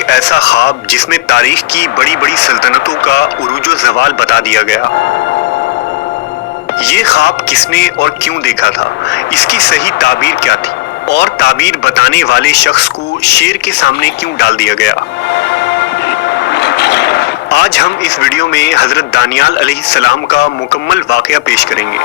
ایک ایسا خواب جس میں تاریخ کی بڑی بڑی سلطنتوں کا عروج و زوال بتا دیا گیا۔ یہ خواب کس نے اور کیوں دیکھا تھا، اس کی صحیح تعبیر کیا تھی، اور تعبیر بتانے والے شخص کو شیر کے سامنے کیوں ڈال دیا گیا؟ آج ہم اس ویڈیو میں حضرت دانیال علیہ السلام کا مکمل واقعہ پیش کریں گے۔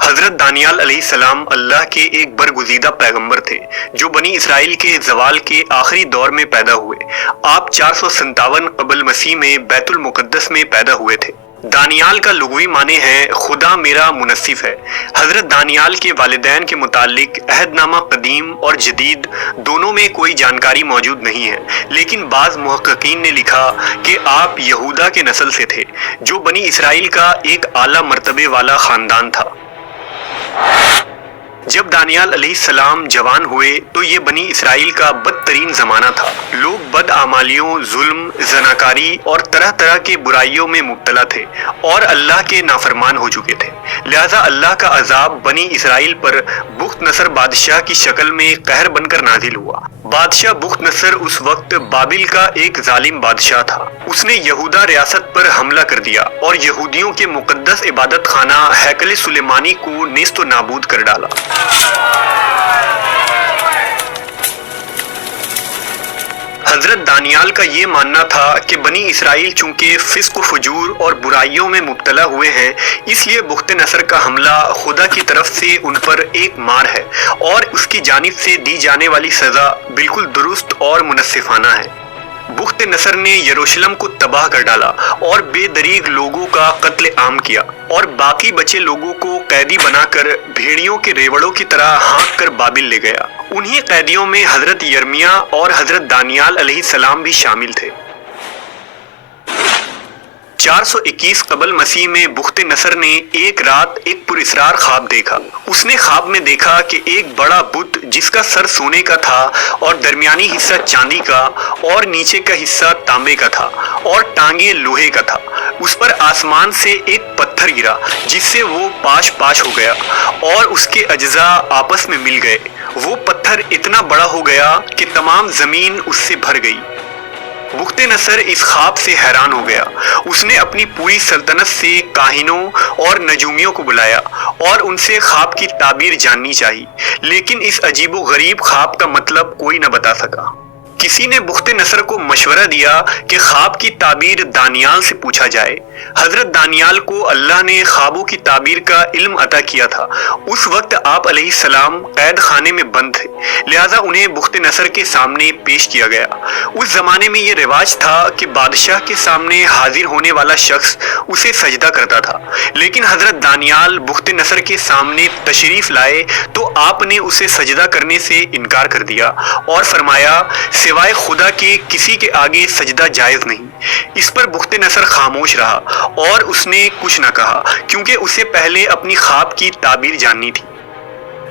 حضرت دانیال علیہ السلام اللہ کے ایک برگزیدہ پیغمبر تھے جو بنی اسرائیل کے زوال کے آخری دور میں پیدا ہوئے۔ آپ 457 قبل مسیح میں بیت المقدس میں پیدا ہوئے تھے۔ دانیال کا لغوی معنی ہے خدا میرا منصف ہے۔ حضرت دانیال کے والدین کے متعلق عہد نامہ قدیم اور جدید دونوں میں کوئی جانکاری موجود نہیں ہے، لیکن بعض محققین نے لکھا کہ آپ یہودا کے نسل سے تھے جو بنی اسرائیل کا ایک اعلیٰ مرتبے والا خاندان تھا۔ جب دانیال علیہ السلام جوان ہوئے تو یہ بنی اسرائیل کا بدترین زمانہ تھا۔ لوگ بدعمالیوں، ظلم، زناکاری اور طرح طرح کے برائیوں میں مبتلا تھے اور اللہ کے نافرمان ہو چکے تھے۔ لہذا اللہ کا عذاب بنی اسرائیل پر بخت نصر بادشاہ کی شکل میں قہر بن کر نازل ہوا۔ بادشاہ بخت نصر اس وقت بابل کا ایک ظالم بادشاہ تھا۔ اس نے یہودا ریاست پر حملہ کر دیا اور یہودیوں کے مقدس عبادت خانہ ہیکل سلیمانی کو نیست و نابود کر ڈالا۔ حضرت دانیال کا یہ ماننا تھا کہ بنی اسرائیل چونکہ فسق و فجور اور برائیوں میں مبتلا ہوئے ہیں، اس لیے بخت نصر کا حملہ خدا کی طرف سے ان پر ایک مار ہے اور اس کی جانب سے دی جانے والی سزا بالکل درست اور منصفانہ ہے۔ بخت نصر نے یروشلم کو تباہ کر ڈالا اور بے دریغ لوگوں کا قتل عام کیا اور باقی بچے لوگوں کو قیدی بنا کر بھیڑیوں کے ریوڑوں کی طرح ہانک کر بابل لے گیا۔ انہی قیدیوں میں حضرت یرمیہ اور حضرت دانیال علیہ السلام بھی شامل تھے۔ 421 قبل مسیح میں بخت نصر نے ایک رات ایک پراسرار خواب دیکھا۔ اس نے خواب میں دیکھا کہ ایک بڑا بت جس کا سر سونے کا تھا اور درمیانی حصہ چاندی کا اور نیچے کا حصہ تانبے کا تھا اور ٹانگیں لوہے کا تھا، اس پر آسمان سے ایک پتھر گرا جس سے وہ پاش پاش ہو گیا اور اس کے اجزاء آپس میں مل گئے۔ وہ پتھر اتنا بڑا ہو گیا کہ تمام زمین اس سے بھر گئی۔ بخت نصر اس خواب سے حیران ہو گیا۔ اس نے اپنی پوری سلطنت سے کاہنوں اور نجومیوں کو بلایا اور ان سے خواب کی تعبیر جاننی چاہی، لیکن اس عجیب و غریب خواب کا مطلب کوئی نہ بتا سکا۔ کسی نے بخت نصر کو مشورہ دیا کہ خواب کی تعبیر دانیال سے پوچھا جائے۔ حضرت دانیال کو اللہ نے خوابوں کی تعبیر کا علم عطا کیا تھا۔ اس وقت آپ علیہ السلام قید خانے میں بند تھے، لہذا انہیں بخت نصر کے سامنے پیش کیا گیا۔ اس زمانے میں یہ رواج تھا کہ بادشاہ کے سامنے حاضر ہونے والا شخص اسے سجدہ کرتا تھا، لیکن حضرت دانیال بخت نصر کے سامنے تشریف لائے تو آپ نے اسے سجدہ کرنے سے انکار کر دیا اور فرمایا سوائے خدا کے کسی کے آگے سجدہ جائز نہیں۔ اس پر بخت نصر خاموش رہا اور اس نے کچھ نہ کہا کیونکہ اسے پہلے اپنی خواب کی تعبیر جاننی تھی۔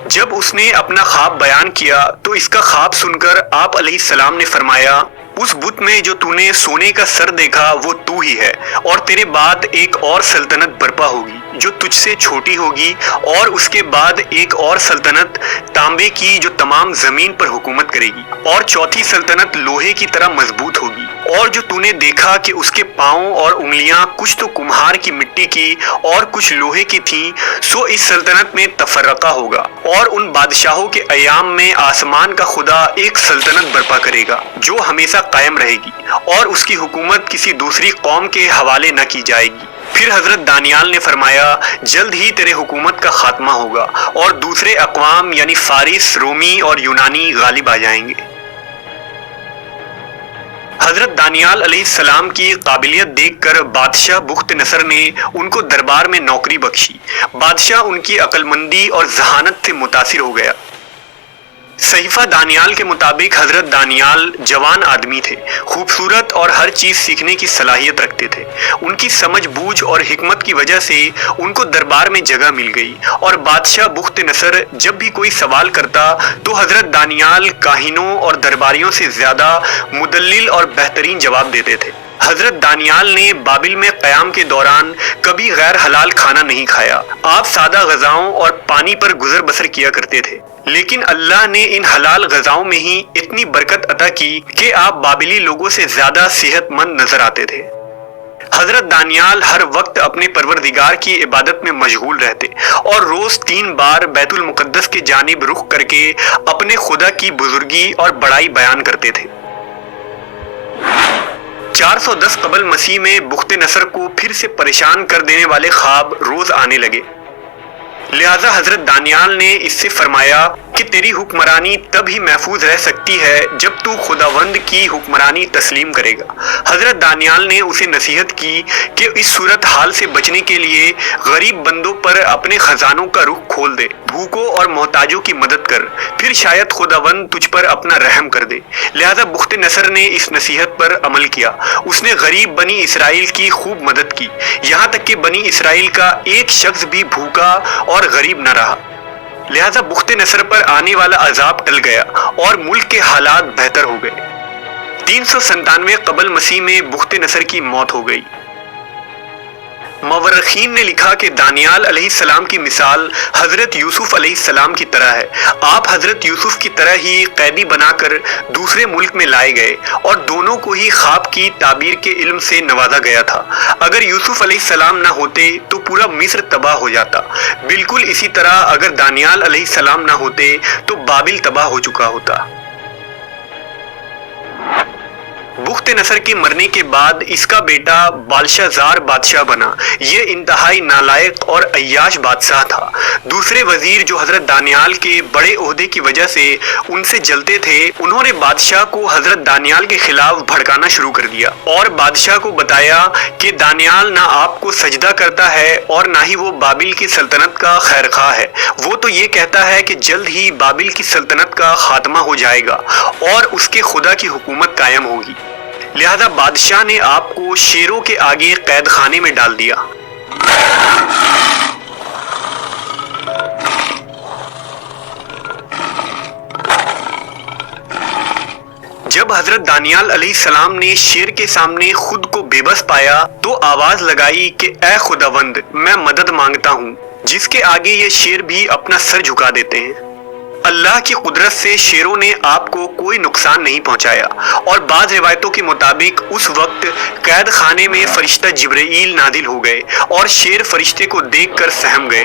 جب اس نے اپنا خواب بیان کیا تو اس کا خواب سن کر آپ علیہ السلام نے فرمایا اس بت میں جو تو نے سونے کا سر دیکھا وہ تو ہی ہے، اور تیرے بعد ایک اور سلطنت برپا ہوگی جو تجھ سے چھوٹی ہوگی، اور اس کے بعد ایک اور سلطنت تانبے کی جو تمام زمین پر حکومت کرے گی، اور چوتھی سلطنت لوہے کی طرح مضبوط ہوگی، اور جو تو نے دیکھا کہ اس کے پاؤں اور انگلیاں کچھ تو کمہار کی مٹی کی اور کچھ لوہے کی تھیں، سو اس سلطنت میں تفرقہ ہوگا، اور ان بادشاہوں کے ایام میں آسمان کا خدا ایک سلطنت برپا کرے گا جو ہمیشہ قائم رہے گی، اور اس کی حکومت کسی دوسری قوم کے حوالے نہ کی جائے گی۔ پھر حضرت دانیال نے فرمایا جلد ہی تیرے حکومت کا خاتمہ ہوگا اور دوسرے اقوام یعنی فارس، رومی اور یونانی غالب آ جائیں گے۔ حضرت دانیال علیہ السلام کی قابلیت دیکھ کر بادشاہ بخت نصر نے ان کو دربار میں نوکری بخشی۔ بادشاہ ان کی عقل مندی اور ذہانت سے متاثر ہو گیا۔ صحیفہ دانیال کے مطابق حضرت دانیال جوان آدمی تھے، خوبصورت اور ہر چیز سیکھنے کی صلاحیت رکھتے تھے۔ ان کی سمجھ بوجھ اور حکمت کی وجہ سے ان کو دربار میں جگہ مل گئی، اور بادشاہ بخت نصر جب بھی کوئی سوال کرتا تو حضرت دانیال کاہنوں اور درباریوں سے زیادہ مدلل اور بہترین جواب دیتے تھے۔ حضرت دانیال نے بابل میں قیام کے دوران کبھی غیر حلال کھانا نہیں کھایا۔ آپ سادہ غذاؤں اور پانی پر گزر بسر کیا کرتے تھے، لیکن اللہ نے ان حلال غذاؤں میں ہی اتنی برکت عطا کی کہ آپ بابلی لوگوں سے زیادہ صحت مند نظر آتے تھے۔ حضرت دانیال ہر وقت اپنے پروردگار کی عبادت میں مشغول رہتے اور روز 3 بار بیت المقدس کی جانب رخ کر کے اپنے خدا کی بزرگی اور بڑائی بیان کرتے تھے۔ 410 قبل مسیح میں بخت نصر کو پھر سے پریشان کر دینے والے خواب روز آنے لگے، لہذا حضرت دانیال نے اس سے فرمایا کہ تیری حکمرانی تب ہی محفوظ رہ سکتی ہے جب تو خداوند کی حکمرانی تسلیم کرے گا۔ حضرت دانیال نے اسے نصیحت کی کہ اس صورت حال سے بچنے کے لیے غریب بندوں پر اپنے خزانوں کا رخ کھول دے، بھوکوں اور محتاجوں کی مدد کر، پھر شاید خداوند تجھ پر اپنا رحم کر دے۔ لہذا بخت نصر نے اس نصیحت پر عمل کیا۔ اس نے غریب بنی اسرائیل کی خوب مدد کی، یہاں تک کہ بنی اسرائیل کا ایک شخص بھی بھوکا اور غریب نہ رہا۔ لہذا بخت نصر پر آنے والا عذاب ٹل گیا اور ملک کے حالات بہتر ہو گئے۔ 397 قبل مسیح میں بخت نصر کی موت ہو گئی۔ مورخین نے لکھا کہ دانیال علیہ السلام کی مثال حضرت یوسف علیہ السلام کی طرح ہے۔ آپ حضرت یوسف کی طرح ہی قیدی بنا کر دوسرے ملک میں لائے گئے اور دونوں کو ہی خواب کی تعبیر کے علم سے نوازا گیا تھا۔ اگر یوسف علیہ السلام نہ ہوتے تو پورا مصر تباہ ہو جاتا۔ بالکل اسی طرح اگر دانیال علیہ السلام نہ ہوتے تو بابل تباہ ہو چکا ہوتا۔ بخت نصر کے مرنے کے بعد اس کا بیٹا بالشازار بادشاہ بنا۔ یہ انتہائی نالائق اور عیاش بادشاہ تھا۔ دوسرے وزیر جو حضرت دانیال کے بڑے عہدے کی وجہ سے ان سے جلتے تھے، انہوں نے بادشاہ کو حضرت دانیال کے خلاف بھڑکانا شروع کر دیا اور بادشاہ کو بتایا کہ دانیال نہ آپ کو سجدہ کرتا ہے اور نہ ہی وہ بابل کی سلطنت کا خیر خواہ ہے۔ وہ تو یہ کہتا ہے کہ جلد ہی بابل کی سلطنت کا خاتمہ ہو جائے گا اور اس کے خدا کی حکومت قائم ہوگی۔ لہذا بادشاہ نے آپ کو شیروں کے آگے قید خانے میں ڈال دیا۔ جب حضرت دانیال علیہ السلام نے شیر کے سامنے خود کو بے بس پایا تو آواز لگائی کہ اے خداوند، میں مدد مانگتا ہوں، جس کے آگے یہ شیر بھی اپنا سر جھکا دیتے ہیں۔ اللہ کی قدرت سے شیروں نے آپ کو کوئی نقصان نہیں پہنچایا، اور بعض روایتوں کے مطابق اس وقت قید خانے میں فرشتہ جبرائیل نازل ہو گئے اور شیر فرشتے کو دیکھ کر سہم گئے۔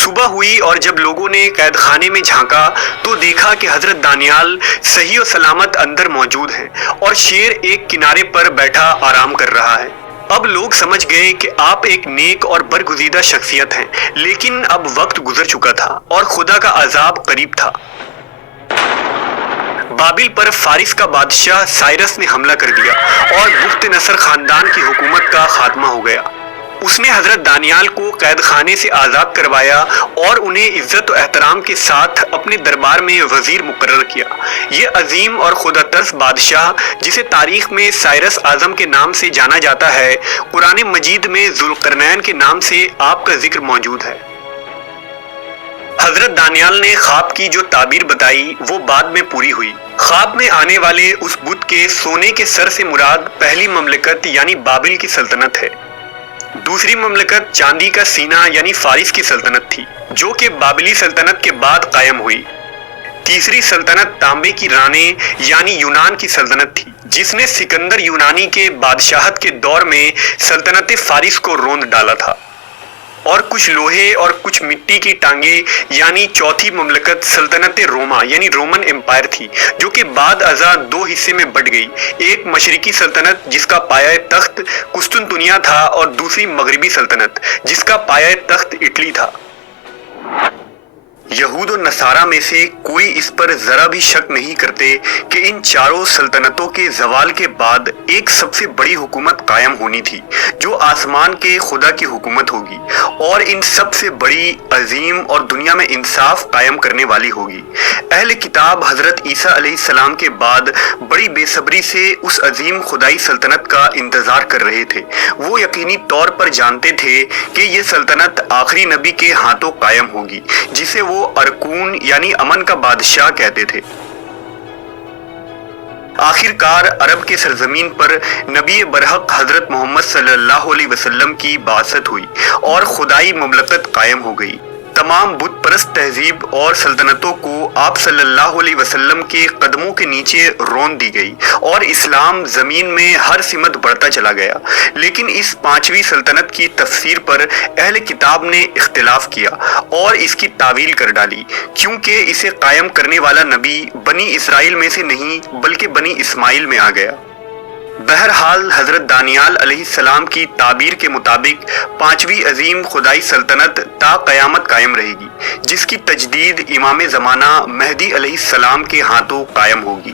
صبح ہوئی اور جب لوگوں نے قید خانے میں جھانکا تو دیکھا کہ حضرت دانیال صحیح و سلامت اندر موجود ہیں اور شیر ایک کنارے پر بیٹھا آرام کر رہا ہے۔ اب لوگ سمجھ گئے کہ آپ ایک نیک اور برگزیدہ شخصیت ہیں، لیکن اب وقت گزر چکا تھا اور خدا کا عذاب قریب تھا۔ بابل پر فارس کا بادشاہ سائرس نے حملہ کر دیا اور بخت نصر خاندان کی حکومت کا خاتمہ ہو گیا۔ اس نے حضرت دانیال کو قید خانے سے آزاد کروایا اور انہیں عزت و احترام کے ساتھ اپنے دربار میں وزیر مقرر کیا۔ یہ عظیم اور خدا ترس بادشاہ، جسے تاریخ میں سائرس اعظم کے نام سے جانا جاتا ہے، قرآن مجید میں ذوالقرنین کے نام سے آپ کا ذکر موجود ہے۔ حضرت دانیال نے خواب کی جو تعبیر بتائی وہ بعد میں پوری ہوئی۔ خواب میں آنے والے اس بت کے سونے کے سر سے مراد پہلی مملکت یعنی بابل کی سلطنت ہے۔ دوسری مملکت چاندی کا سینہ یعنی فارس کی سلطنت تھی، جو کہ بابلی سلطنت کے بعد قائم ہوئی۔ تیسری سلطنت تانبے کی رانے یعنی یونان کی سلطنت تھی، جس نے سکندر یونانی کے بادشاہت کے دور میں سلطنت فارس کو روند ڈالا تھا۔ اور کچھ لوہے اور کچھ مٹی کی ٹانگیں یعنی چوتھی مملکت سلطنت روما یعنی رومن امپائر تھی، جو کہ بعد ازاں 2 حصے میں بٹ گئی، ایک مشرقی سلطنت جس کا پایہ تخت قسطنطنیہ تھا اور دوسری مغربی سلطنت جس کا پایہ تخت اٹلی تھا۔ یہود و نصارہ میں سے کوئی اس پر ذرا بھی شک نہیں کرتے کہ ان چاروں سلطنتوں کے زوال کے بعد ایک سب سے بڑی حکومت قائم ہونی تھی، جو آسمان کے خدا کی حکومت ہوگی اور ان سب سے بڑی، عظیم اور دنیا میں انصاف قائم کرنے والی ہوگی۔ اہل کتاب حضرت عیسیٰ علیہ السلام کے بعد بڑی بے صبری سے اس عظیم خدائی سلطنت کا انتظار کر رہے تھے۔ وہ یقینی طور پر جانتے تھے کہ یہ سلطنت آخری نبی کے ہاتھوں قائم ہوگی، جسے وہ ارکون یعنی امن کا بادشاہ کہتے تھے۔ آخر کار عرب کے سرزمین پر نبی برحق حضرت محمد صلی اللہ علیہ وسلم کی بعثت ہوئی اور خدائی مملکت قائم ہو گئی۔ تمام بت پرست تہذیب اور سلطنتوں کو آپ صلی اللہ علیہ وسلم کے قدموں کے نیچے رون دی گئی اور اسلام زمین میں ہر سمت بڑھتا چلا گیا۔ لیکن اس پانچویں سلطنت کی تفسیر پر اہل کتاب نے اختلاف کیا اور اس کی تعویل کر ڈالی، کیونکہ اسے قائم کرنے والا نبی بنی اسرائیل میں سے نہیں بلکہ بنی اسماعیل میں آ گیا۔ بہرحال حضرت دانیال علیہ السلام کی تعبیر کے مطابق پانچویں عظیم خدائی سلطنت تا قیامت قائم رہے گی، جس کی تجدید امام زمانہ مہدی علیہ السلام کے ہاتھوں قائم ہوگی۔